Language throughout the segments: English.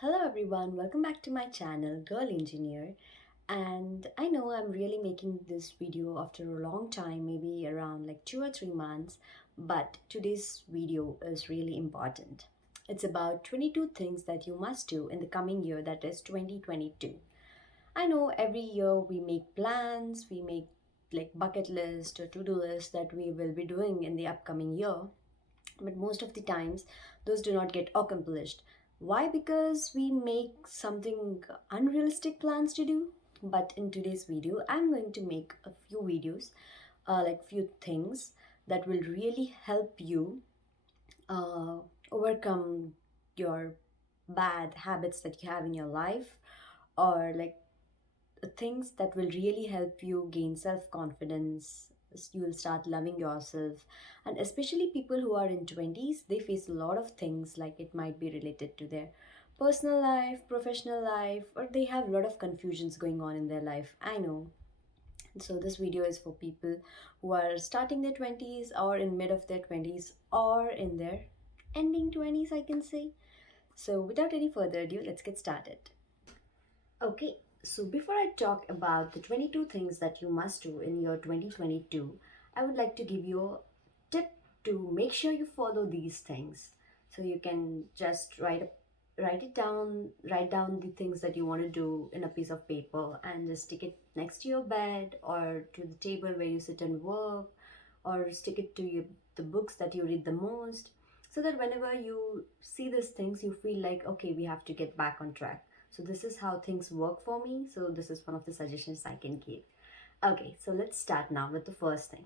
Hello everyone, welcome back to my channel, Girl Engineer. And I know I'm really making this video after a long time, maybe around like 2 or 3 months, but today's video is really important. It's about 22 things that you must do in the coming year, that is 2022. I know every year we make plans, we make like bucket list or to-do list that we will be doing in the upcoming year, but most of the times those do not get accomplished. Why? Because we make something unrealistic plans to do. But in today's video I'm going to make a few videos, like few things that will really help you uh, overcome your bad habits that you have in your life, or like things that will really help you gain self confidence. You will start loving yourself. And especially people who are in 20s, they face a lot of things, like it might be related to their personal life, professional life, or they have a lot of confusions going on in their life. I know. So this video is for people who are starting their 20s or in mid of their 20s or in their ending 20s, I can say. So without any further ado, let's get started. Okay, so before I talk about the 22 things that you must do in your 2022, I would like to give you a tip to make sure you follow these things. So you can just write it down, write down the things that you want to do in a piece of paper and just stick it next to your bed or to the table where you sit and work, or stick it to the books that you read the most, so that whenever you see these things you feel like, okay, we have to get back on track. So this is how things work for me. So this is one of the suggestions I can give. Okay, so let's start now with the first thing.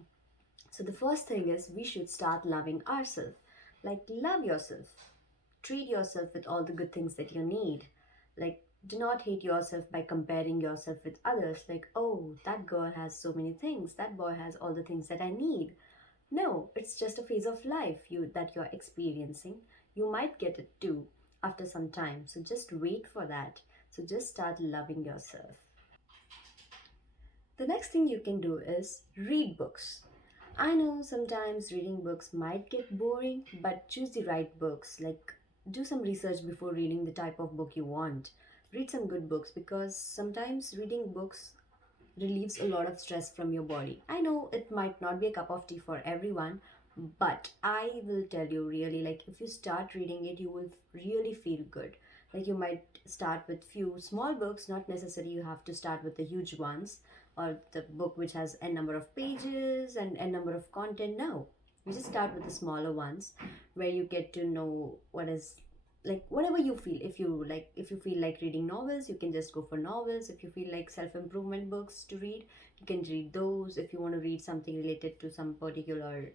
So the first thing is we should start loving ourselves. Like, love yourself. Treat yourself with all the good things that you need. Like, do not hate yourself by comparing yourself with others. Like, oh, that girl has so many things. That boy has all the things that I need. No, it's just a phase of life that you're experiencing. You might get it too after some time. So just wait for that. So just start loving yourself. The next thing you can do is read books. I know sometimes reading books might get boring, but choose the right books. Like, do some research before reading the type of book you want. Read some good books, because sometimes reading books relieves a lot of stress from your body. I know it might not be a cup of tea for everyone, but I will tell you, really, like if you start reading it, you will really feel good. Like, you might start with few small books, not necessarily you have to start with the huge ones or the book which has n number of pages and n number of content. No, you just start with the smaller ones where you get to know what is, like, whatever you feel. If you feel like reading novels, you can just go for novels. If you feel like self improvement books to read, you can read those. If you want to read something related to some particular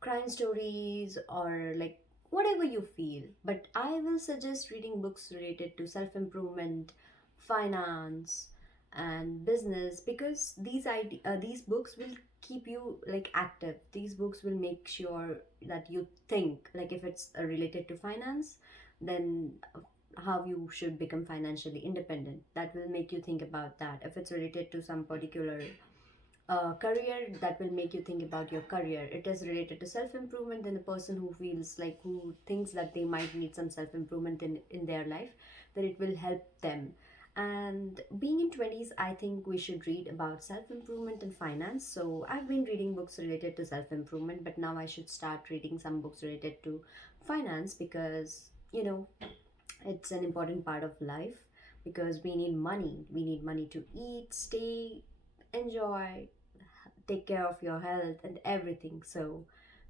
crime stories, or like whatever you feel, but I will suggest reading books related to self improvement, finance, and business, because these books will keep you like active. These books will make sure that you think, like if it's related to finance, then how you should become financially independent, that will make you think about that. If it's related to some particular career, that will make you think about your career. It is related to self improvement, then the person who feels like, who thinks that they might need some self improvement in their life, then it will help them. And being in 20s, I think we should read about self improvement and finance. So I've been reading books related to self improvement, but now I should start reading some books related to finance, because it's an important part of life. Because we need money to eat, stay, enjoy, take care of your health and everything. So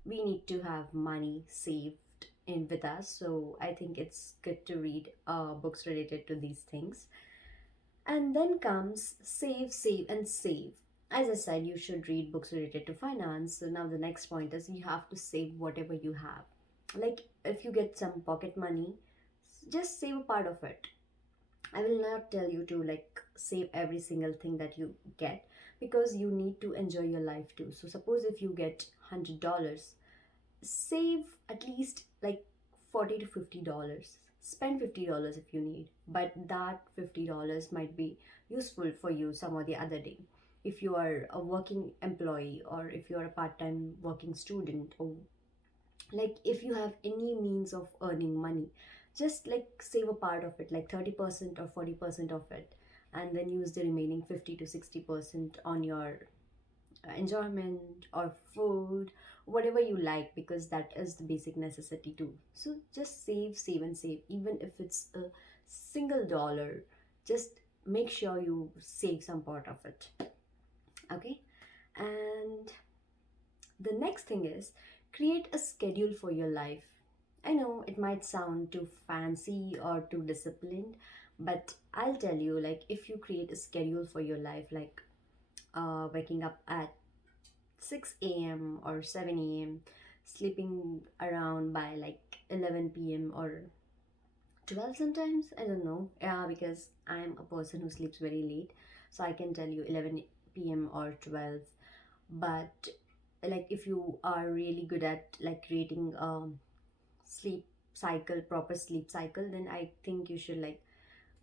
we need to have money saved in with us. So I think it's good to read books related to these things. And then comes save, save, and save. As I said, you should read books related to finance. So now the next point is you have to save whatever you have. Like, if you get some pocket money, just save a part of it. I will not tell you to like save every single thing that you get, because you need to enjoy your life too. So suppose if you get $100, save at least like $40 to $50. Spend $50 if you need, but that $50 might be useful for you some or the other day. If you are a working employee, or if you are a part-time working student, or like if you have any means of earning money, Just like save a part of it, like 30% or 40% of it, and then use the remaining 50 to 60% on your enjoyment or food, whatever you like, because that is the basic necessity too. So just save, save, and save, even if it's a single dollar. Just make sure you save some part of it. Okay. And the next thing is, create a schedule for your life. I know it might sound too fancy or too disciplined, but I'll tell you, like, if you create a schedule for your life, like waking up at 6 a.m. or 7 a.m., sleeping around by like 11 p.m. or 12 sometimes, I don't know. Yeah, because I'm a person who sleeps very late, so I can tell you 11 p.m. or 12. But like if you are really good at like creating sleep cycle, proper sleep cycle, then I think you should like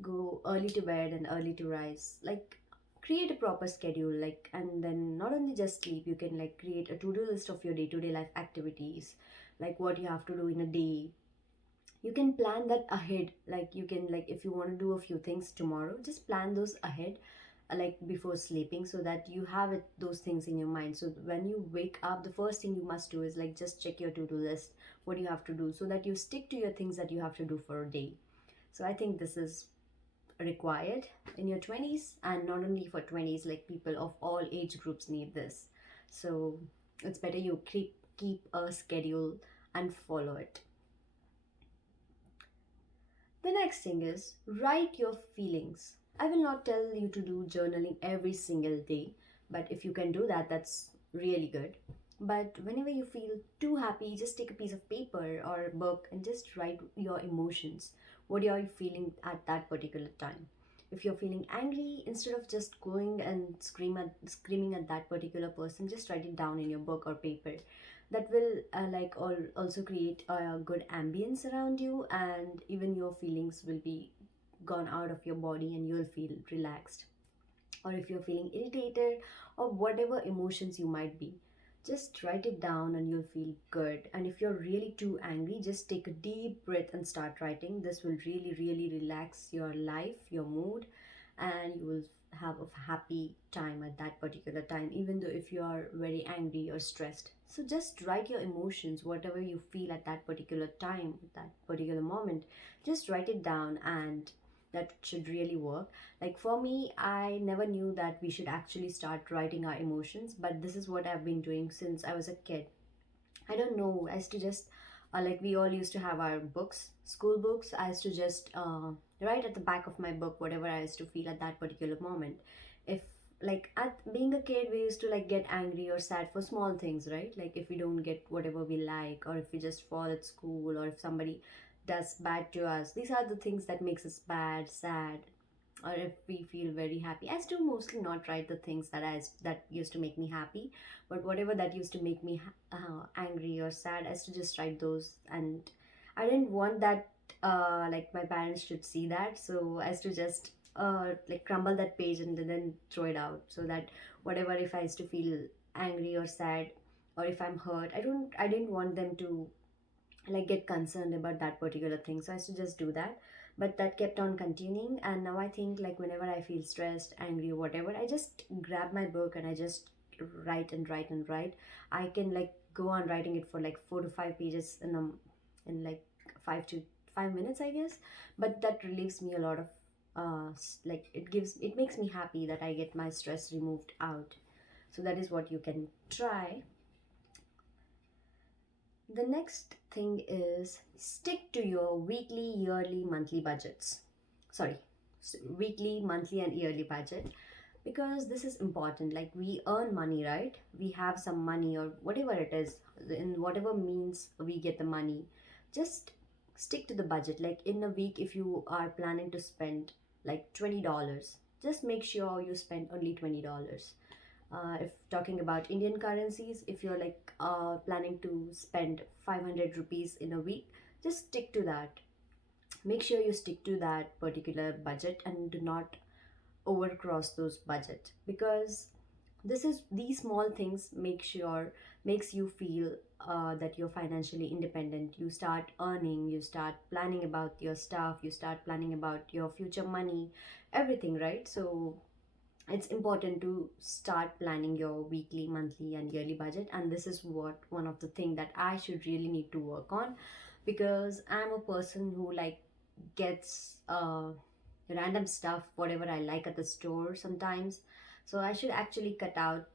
go early to bed and early to rise, like create a proper schedule, like, and then not only just sleep, you can like create a to-do list of your day-to-day life activities, like what you have to do in a day. You can plan that ahead, like you can, like if you want to do a few things tomorrow, just plan those ahead, like before sleeping, so that you have those things in your mind. So when you wake up, the first thing you must do is like just check your to-do list, what you have to do, so that you stick to your things that you have to do for a day. So I think this is required in your 20s, and not only for 20s, like people of all age groups need this. So it's better you keep a schedule and follow it. The next thing is, write your feelings. I will not tell you to do journaling every single day, but if you can do that, that's really good. But whenever you feel too happy, just take a piece of paper or a book and just write your emotions. What are you feeling at that particular time? If you're feeling angry, instead of just going and screaming at that particular person, just write it down in your book or paper. That will also create a good ambience around you, and even your feelings will be gone out of your body and you'll feel relaxed. Or if you're feeling irritated or whatever emotions you might be, just write it down and you'll feel good. And if you're really too angry, just take a deep breath and start writing. This will really, really relax your life, your mood, and you will have a happy time at that particular time, even though if you are very angry or stressed. So just write your emotions, whatever you feel at that particular time, that particular moment. Just write it down, and that should really work. Like for me, I never knew that we should actually start writing our emotions, but this is what I've been doing since I was a kid. I don't know. I used to just like we all used to have our books, school books. I used to just write at the back of my book whatever I used to feel at that particular moment. If like at being a kid, we used to like get angry or sad for small things, right? Like if we don't get whatever we like, or if we just fall at school, or if somebody does bad to us. These are the things that makes us bad, sad, or if we feel very happy. I used to mostly not write the things that used to make me happy, but whatever that used to make me angry or sad, I used to just write those. And I didn't want that like my parents should see that, so I used to just like crumble that page and then throw it out, so that whatever, if I used to feel angry or sad, or if I'm hurt, I didn't want them to like get concerned about that particular thing, so I used to just do that. But that kept on continuing, and now I think like whenever I feel stressed, angry, or whatever, I just grab my book and I just write and write and write. I can like go on writing it for like 4 to 5 pages in like 5 to 5 minutes, I guess. But that relieves me a lot of like it makes me happy that I get my stress removed out. So that is what you can try. The next thing is, stick to your weekly, yearly, monthly budgets. Sorry, weekly, monthly, and yearly budget, because this is important. Like we earn money, right? We have some money or whatever it is, in whatever means we get the money. Just stick to the budget. Like in a week, if you are planning to spend like $20, just make sure you spend only $20. If talking about Indian currencies, if you're like planning to spend 500 rupees in a week, just stick to that. Make sure you stick to that particular budget and do not overcross those budget, because These small things makes you feel that you're financially independent. You start earning, you start planning about your stuff, you start planning about your future money, everything, right? So it's important to start planning your weekly, monthly, and yearly budget. And this is what one of the thing that I should really need to work on, because I'm a person who like gets random stuff whatever I like at the store sometimes. So I should actually cut out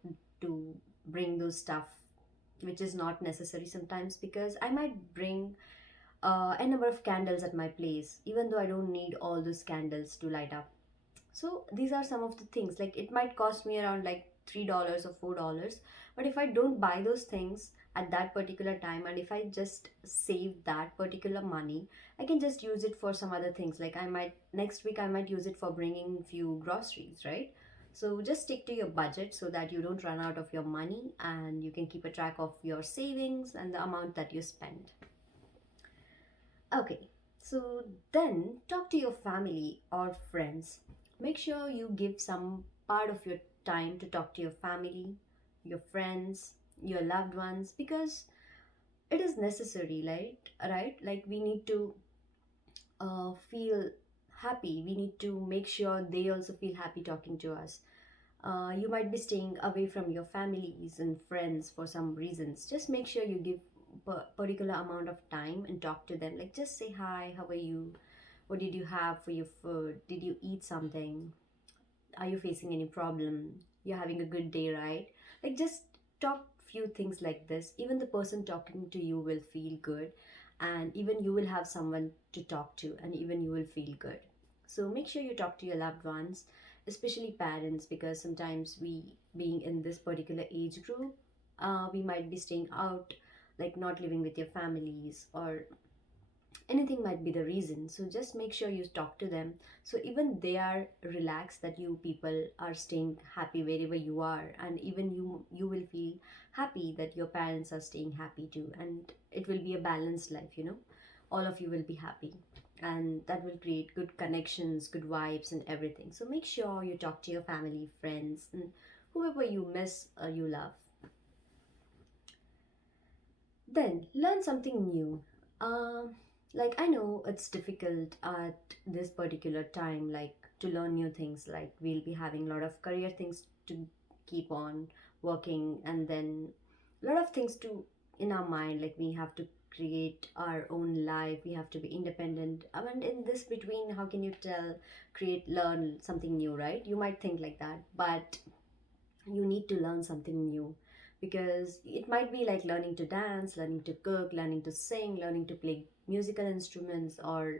to bring those stuff which is not necessary sometimes, because I might bring a number of candles at my place even though I don't need all those candles to light up. So these are some of the things, like it might cost me around like $3 or $4, but if I don't buy those things at that particular time, and if I just save that particular money, I can just use it for some other things. Like I might next week I might use it for bringing few groceries, right? So just stick to your budget so that you don't run out of your money, and you can keep a track of your savings and the amount that you spend. Okay, so then talk to your family or friends. Make sure you give some part of your time to talk to your family, your friends, your loved ones, because it is necessary, right? Right? Like we need to feel happy. We need to make sure they also feel happy talking to us. You might be staying away from your families and friends for some reasons. Just make sure you give particular amount of time and talk to them. Like just say hi, how are you? What did you have for your food? Did you eat something? Are you facing any problem? You're having a good day, right? Like just talk few things like this. Even the person talking to you will feel good, and even you will have someone to talk to, and even you will feel good. So make sure you talk to your loved ones, especially parents, because sometimes we, being in this particular age group, we might be staying out, like not living with your families, or anything might be the reason. So just make sure you talk to them, so even they are relaxed that you people are staying happy wherever you are, and even you will feel happy that your parents are staying happy too, and it will be a balanced life, all of you will be happy, and that will create good connections, good vibes, and everything. So make sure you talk to your family, friends, and whoever you miss or you love. Then learn something new. Like I know it's difficult at this particular time, like to learn new things. Like we'll be having a lot of career things to keep on working, and then a lot of things to in our mind. Like we have to create our own life. We have to be independent. I mean, in this between, how can you tell, create, learn something new, right? You might think like that, but you need to learn something new, because it might be like learning to dance, learning to cook, learning to sing, learning to play musical instruments, or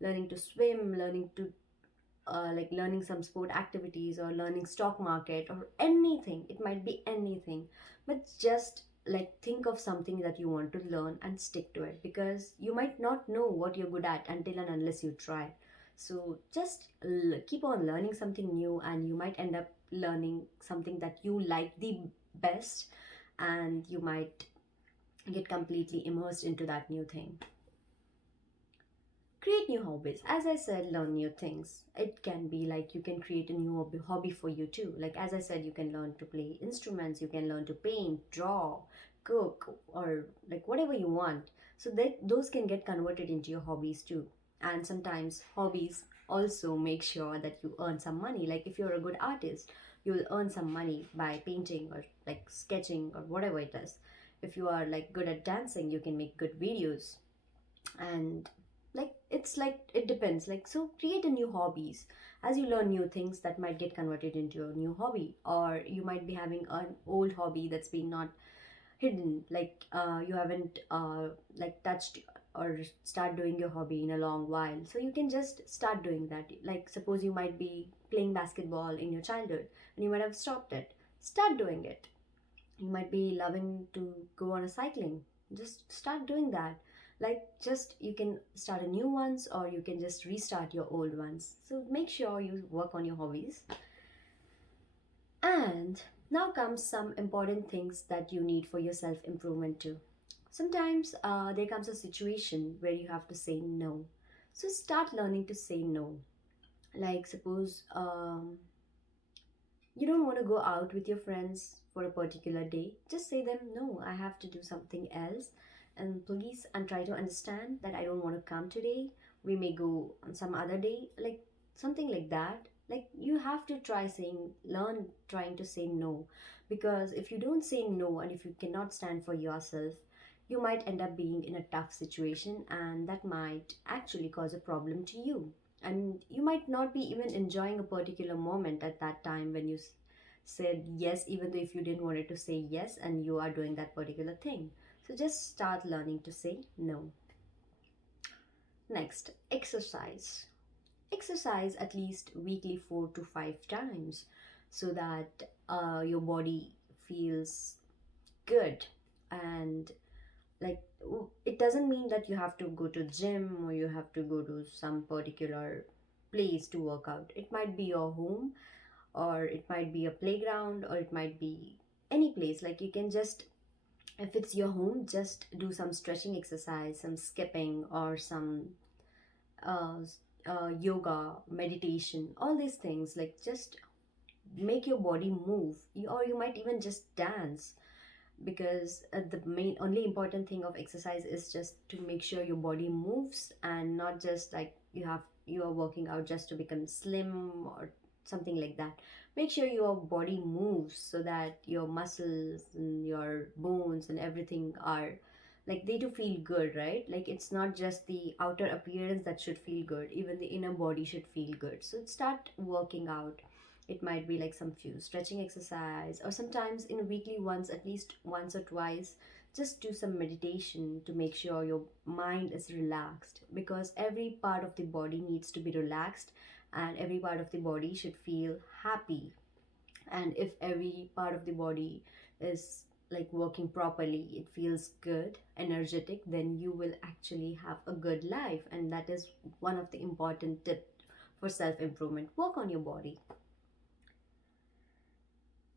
learning to swim, learning to like learning some sport activities, or learning stock market, or anything. It might be anything, but just like think of something that you want to learn and stick to it, because you might not know what you're good at until and unless you try. So just keep on learning something new, and you might end up learning something that you like the best, and you might get completely immersed into that new thing. Create new hobbies. As I said, learn new things. It can be like you can create a new hobby for you too. Like as I said, you can learn to play instruments, you can learn to paint, draw, cook, or like whatever you want. So that those can get converted into your hobbies too. And sometimes hobbies also make sure that you earn some money. Like if you're a good artist, you will earn some money by painting or like sketching or whatever it is. If you are like good at dancing, you can make good videos. And like it's like it depends, like so create a new hobbies. As you learn new things, that might get converted into a new hobby, or you might be having an old hobby that's been not hidden, like you haven't like touched or start doing your hobby in a long while, so you can just start doing that. Like suppose you might be playing basketball in your childhood and you might have stopped it, start doing it. You might be loving to go on a cycling, just start doing that. Like just you can start a new ones, or you can just restart your old ones. So make sure you work on your hobbies. And now comes some important things that you need for your self improvement too. Sometimes there comes a situation where you have to say no, so start learning to say no. Like suppose You don't want to go out with your friends for a particular day, just say them, no, I have to do something else. And please, and try to understand that I don't want to come today. We may go on some other day, like something like that. Like you have to learn trying to say no. Because if you don't say no and if you cannot stand for yourself, you might end up being in a tough situation, and that might actually cause a problem to you. And you might not be even enjoying a particular moment at that time when you said yes, even though if you didn't want it to say yes and you are doing that particular thing. So just start learning to say no. Next, exercise. Exercise at least weekly 4 to 5 times so that your body feels good. And like it doesn't mean that you have to go to gym or you have to go to some particular place to work out. It might be your home, or it might be a playground, or it might be any place. Like you can just, if it's your home, just do some stretching exercise, some skipping, or some uh, yoga, meditation, all these things. Like just make your body move. Or you might even just dance, because the main only important thing of exercise is just to make sure your body moves, and not just like you are working out just to become slim or something like that. Make sure your body moves so that your muscles and your bones and everything are like they do feel good, right? Like it's not just the outer appearance that should feel good, even the inner body should feel good. So start working out. It might be like some few stretching exercise, or sometimes in a weekly once, at least once or twice, just do some meditation to make sure your mind is relaxed, because every part of the body needs to be relaxed, and every part of the body should feel happy. And if every part of the body is like working properly, it feels good, energetic, then you will actually have a good life. And that is one of the important tips for self improvement. Work on your body.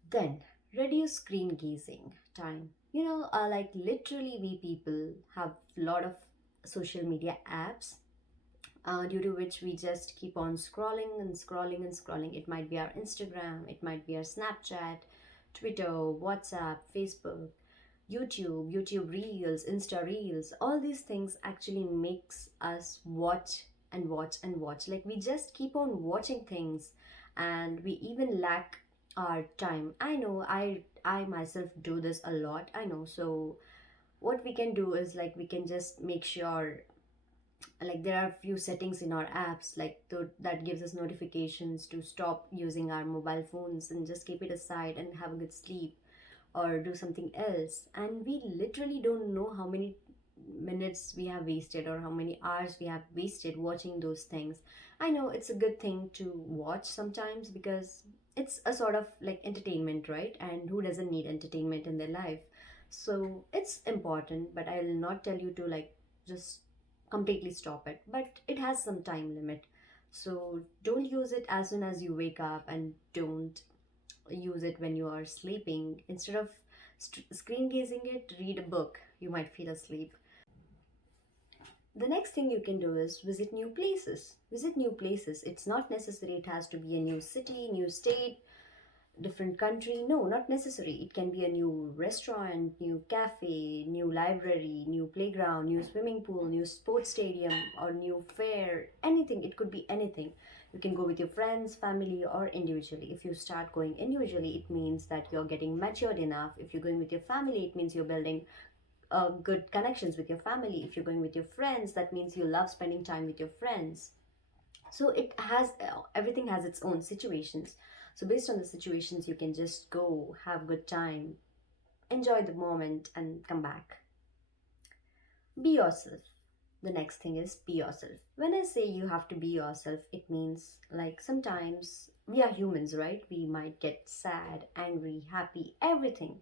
Then, reduce screen gazing time. Like literally, we people have a lot of social media apps, due to which we just keep on scrolling and scrolling and scrolling. It might be our Instagram, it might be our Snapchat, Twitter, WhatsApp, Facebook, YouTube Reels, Insta Reels. All these things actually makes us watch and watch and watch. Like we just keep on watching things, and we even lack our time. I know, I myself do this a lot. I know. So what we can do is like we can just make sure, like there are few settings in our apps like that gives us notifications to stop using our mobile phones and just keep it aside and have a good sleep, or do something else. And we literally don't know how many minutes we have wasted or how many hours we have wasted watching those things. I know it's a good thing to watch sometimes, because it's a sort of like entertainment, right? And who doesn't need entertainment in their life? So it's important, but I'll not tell you to like just completely stop it, but it has some time limit. So don't use it as soon as you wake up, and don't use it when you are sleeping. Instead of screen gazing it, read a book. You might feel asleep. The next thing you can do is visit new places. Visit new places. It's not necessary it has to be a new city, new state, different country. No, not necessary. It can be a new restaurant, new cafe, new library, new playground, new swimming pool, new sports stadium, or new fair. Anything. It could be anything. You can go with your friends, family, or individually. If you start going individually, it means that you're getting matured enough. If you're going with your family, it means you're building good connections with your family. If you're going with your friends, that means you love spending time with your friends. So it has everything has its own situations. So based on the situations, you can just go have good time, enjoy the moment, and come back. Be yourself. The next thing is be yourself. When I say you have to be yourself, it means like sometimes we are humans, right? We might get sad, angry, happy, everything.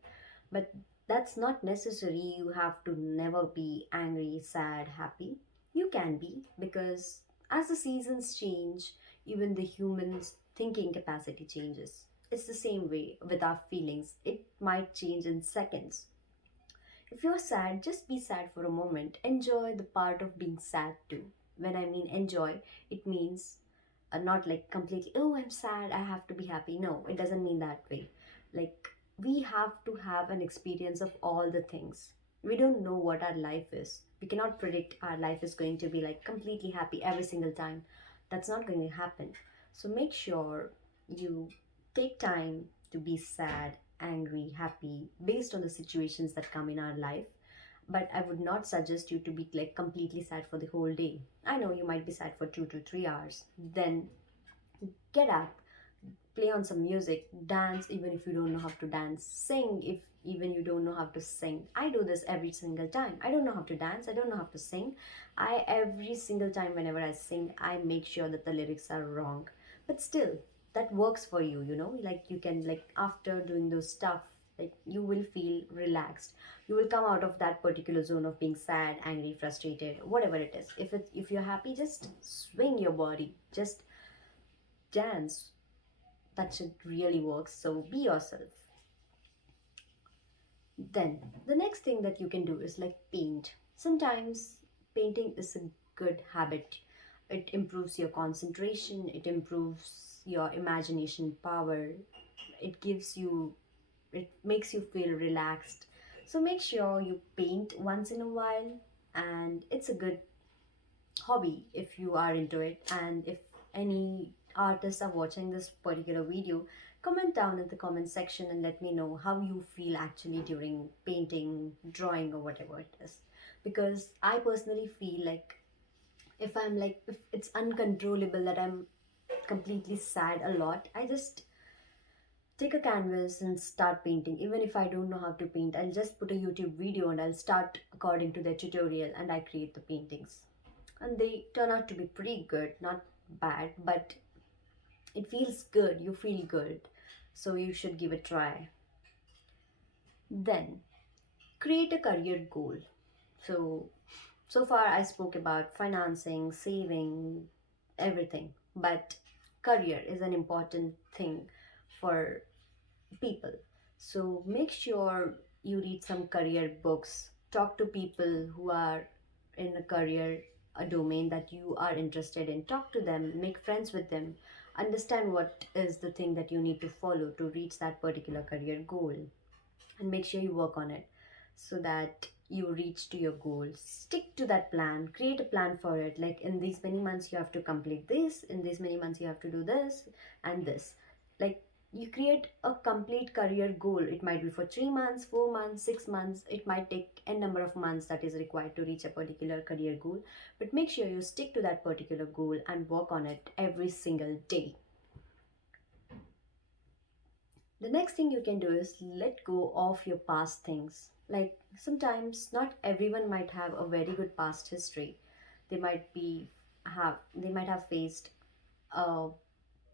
But that's not necessary. You have to never be angry, sad, happy. You can be, because as the seasons change, even the human's thinking capacity changes. It's the same way with our feelings. It might change in seconds. If you're sad, just be sad for a moment. Enjoy the part of being sad too. When I mean enjoy, it means not like completely, oh, I'm sad, I have to be happy. No, it doesn't mean that way. Like, we have to have an experience of all the things. We don't know what our life is. We cannot predict our life is going to be like completely happy every single time. That's not going to happen. So make sure you take time to be sad, angry, happy based on the situations that come in our life. But I would not suggest you to be like completely sad for the whole day. I know you might be sad for 2 to 3 hours. Then get up, play on some music, dance even if you don't know how to dance, sing if even you don't know how to sing. I do this every single time. I don't know how to dance, I don't know how to sing. I every single time whenever I sing, I make sure that the lyrics are wrong. But still, that works for you, like you can like after doing those stuff, like you will feel relaxed. You will come out of that particular zone of being sad, angry, frustrated, whatever it is. If you're happy, just swing your body, just dance. That should really work. So be yourself. Then the next thing that you can do is like paint. Sometimes painting is a good habit. It improves your concentration, it improves your imagination power, it gives you, it makes you feel relaxed. So make sure you paint once in a while, and it's a good hobby if you are into it. And if any artists are watching this particular video, comment down in the comment section and let me know how you feel actually during painting, drawing, or whatever it is. Because I personally feel like if it's uncontrollable that I'm completely sad a lot, I just take a canvas and start painting. Even if I don't know how to paint, I'll just put a YouTube video and I'll start according to their tutorial and I create the paintings. And they turn out to be pretty good, not bad, but it feels good. You feel good. So you should give it a try. Then create a career goal. So far I spoke about financing, saving, everything. But career is an important thing for people. So make sure you read some career books, talk to people who are in a career, a domain that you are interested in. Talk to them, make friends with them, understand what is the thing that you need to follow to reach that particular career goal, and make sure you work on it so that you reach to your goal. Stick to that plan, create a plan for it. Like in these many months you have to complete this, in these many months you have to do this and this. Like, you create a complete career goal. It might be for 3 months, 4 months, 6 months. It might take a number of months that is required to reach a particular career goal, but make sure you stick to that particular goal and work on it every single day. The next thing you can do is let go of your past things. Like, sometimes not everyone might have a very good past history. They might have faced a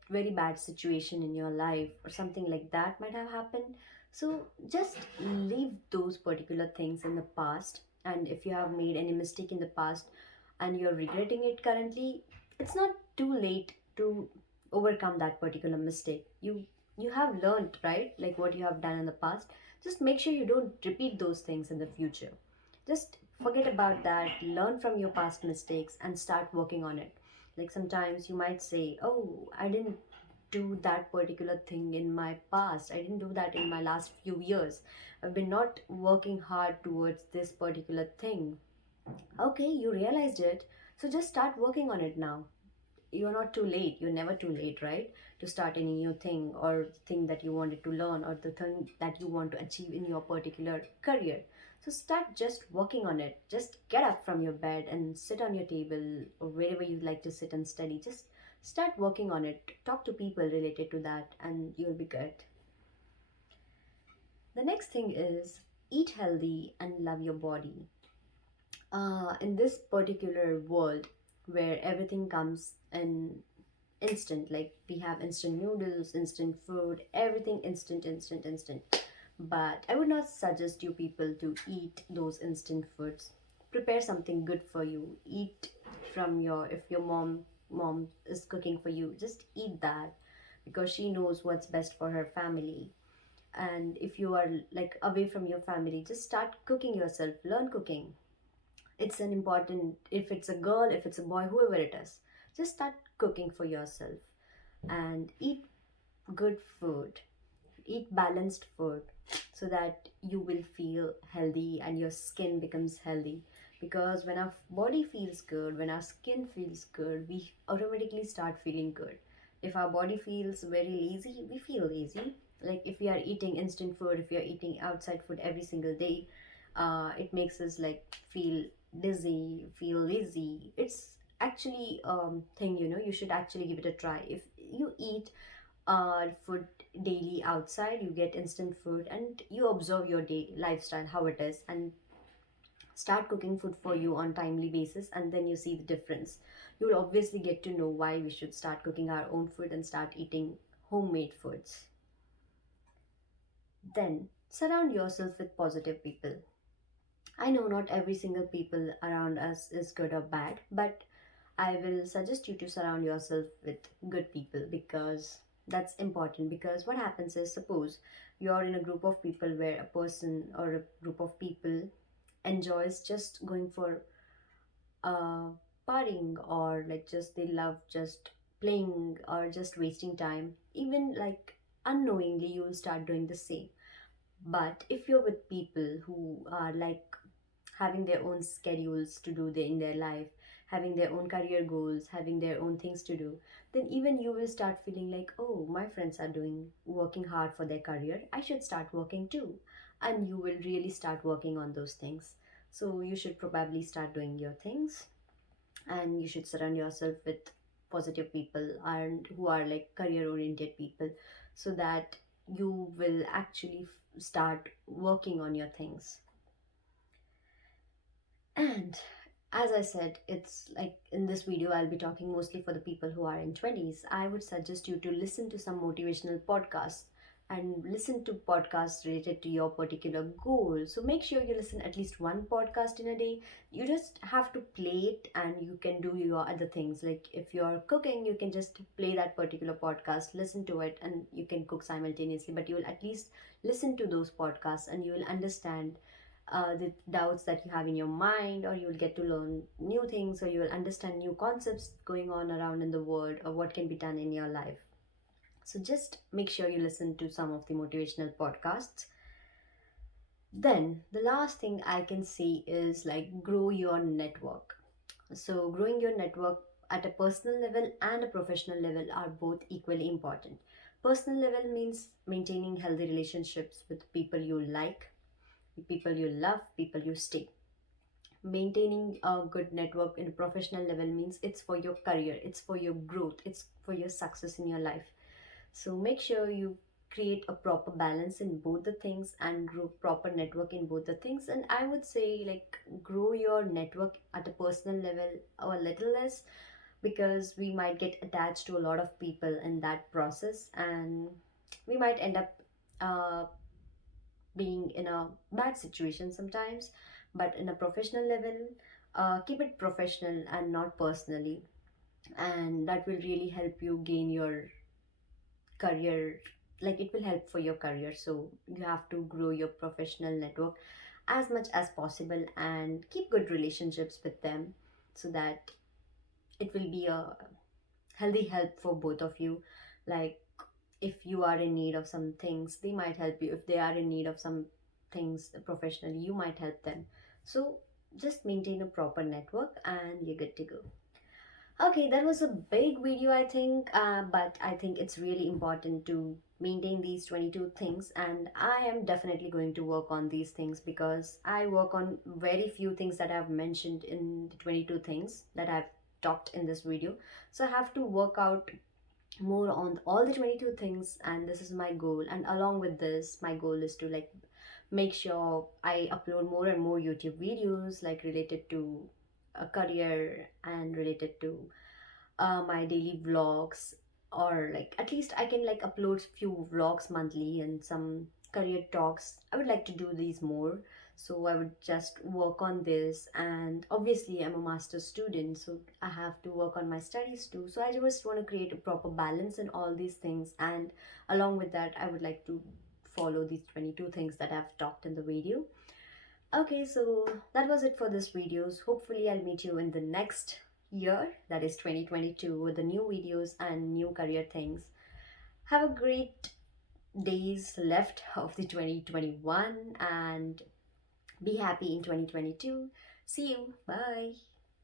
very bad situation in your life, or something like that might have happened. So just leave those particular things in the past. And if you have made any mistake in the past and you're regretting it currently, it's not too late to overcome that particular mistake. You have learned, right, like what you have done in the past. Just make sure you don't repeat those things in the future. Just forget about that, learn from your past mistakes and start working on it. Like, sometimes you might say, oh, I didn't do that particular thing in my past, I didn't do that in my last few years, I've been not working hard towards this particular thing. Okay, you realized it, so just start working on it now. You're not too late, you're never too late, right, to start any new thing or thing that you wanted to learn or the thing that you want to achieve in your particular career. So start just working on it. Just get up from your bed and sit on your table or wherever you like to sit and study. Just start working on it, talk to people related to that, and you'll be good. The next thing is eat healthy and love your body. In this particular world where everything comes in instant, like we have instant noodles, instant food, everything instant, instant, instant. But I would not suggest you people to eat those instant foods. Prepare something good for you. Eat from your, if your mom is cooking for you, just eat that, because she knows what's best for her family. And if you are like away from your family, just start cooking yourself, learn cooking. It's an important, if it's a girl, if it's a boy, whoever it is, just start cooking for yourself and eat good food, eat balanced food, so that you will feel healthy and your skin becomes healthy. Because when our body feels good, when our skin feels good, we automatically start feeling good. If our body feels very lazy, we feel lazy. Like if we are eating instant food, if we are eating outside food every single day, it makes us like feel dizzy, feel lazy. It's actually thing, you should actually give it a try. If you eat food daily outside, you get instant food, and you observe your day lifestyle how it is, and start cooking food for you on timely basis, and then you see the difference. You will obviously get to know why we should start cooking our own food and start eating homemade foods. Then surround yourself with positive people. I know not every single people around us is good or bad, but I will suggest you to surround yourself with good people, because that's important. Because what happens is, suppose you're in a group of people where a person or a group of people enjoys just going for uh, partying, or like just they love just playing or just wasting time, even like unknowingly you will start doing the same. But if you're with people who are like having their own schedules to do in their life, having their own career goals, having their own things to do, then even you will start feeling like, oh, my friends are doing working hard for their career, I should start working too. And you will really start working on those things. So you should probably start doing your things, and you should surround yourself with positive people and who are like career oriented people, so that you will actually start working on your things. And as I said, it's like in this video, I'll be talking mostly for the people who are in 20s. I would suggest you to listen to some motivational podcasts and listen to podcasts related to your particular goal. So make sure you listen at least one podcast in a day. You just have to play it and you can do your other things. Like if you're cooking, you can just play that particular podcast, listen to it, and you can cook simultaneously. But you will at least listen to those podcasts and you will understand the doubts that you have in your mind, or you will get to learn new things, or you will understand new concepts going on around in the world, or what can be done in your life. So just make sure you listen to some of the motivational podcasts. Then the last thing I can say is like grow your network. So growing your network at a personal level and a professional level are both equally important. Personal level means maintaining healthy relationships with people you like, people you love, people you stay. Maintaining a good network in a professional level means it's for your career, it's for your growth, it's for your success in your life. So make sure you create a proper balance in both the things and grow proper network in both the things. And I would say like grow your network at a personal level a little less, because we might get attached to a lot of people in that process, and we might end up uh, being in a bad situation sometimes. But in a professional level, keep it professional and not personally, and that will really help you gain your career. Like it will help for your career. So you have to grow your professional network as much as possible and keep good relationships with them, so that it will be a healthy help for both of you. Like if you are in need of some things, they might help you. If they are in need of some things professionally, you might help them. So just maintain a proper network and you're good to go. Okay, that was a big video, I think, but I think it's really important to maintain these 22 things, and I am definitely going to work on these things, because I work on very few things that I've mentioned in the 22 things that I've talked in this video. So I have to work out more on all the 22 things, and this is my goal. And along with this, my goal is to like make sure I upload more and more YouTube videos like related to a career and related to my daily vlogs, or like at least I can like upload few vlogs monthly and some career talks. I would like to do these more, so I would just work on this. And obviously I'm a master's student, so I have to work on my studies too. So I just want to create a proper balance in all these things, and along with that I would like to follow these 22 things that I've talked in the video. Okay, so that was it for this videos. Hopefully I'll meet you in the next year, that is 2022, with the new videos and new career things. Have a great days left of the 2021 and be happy in 2022. See you. Bye.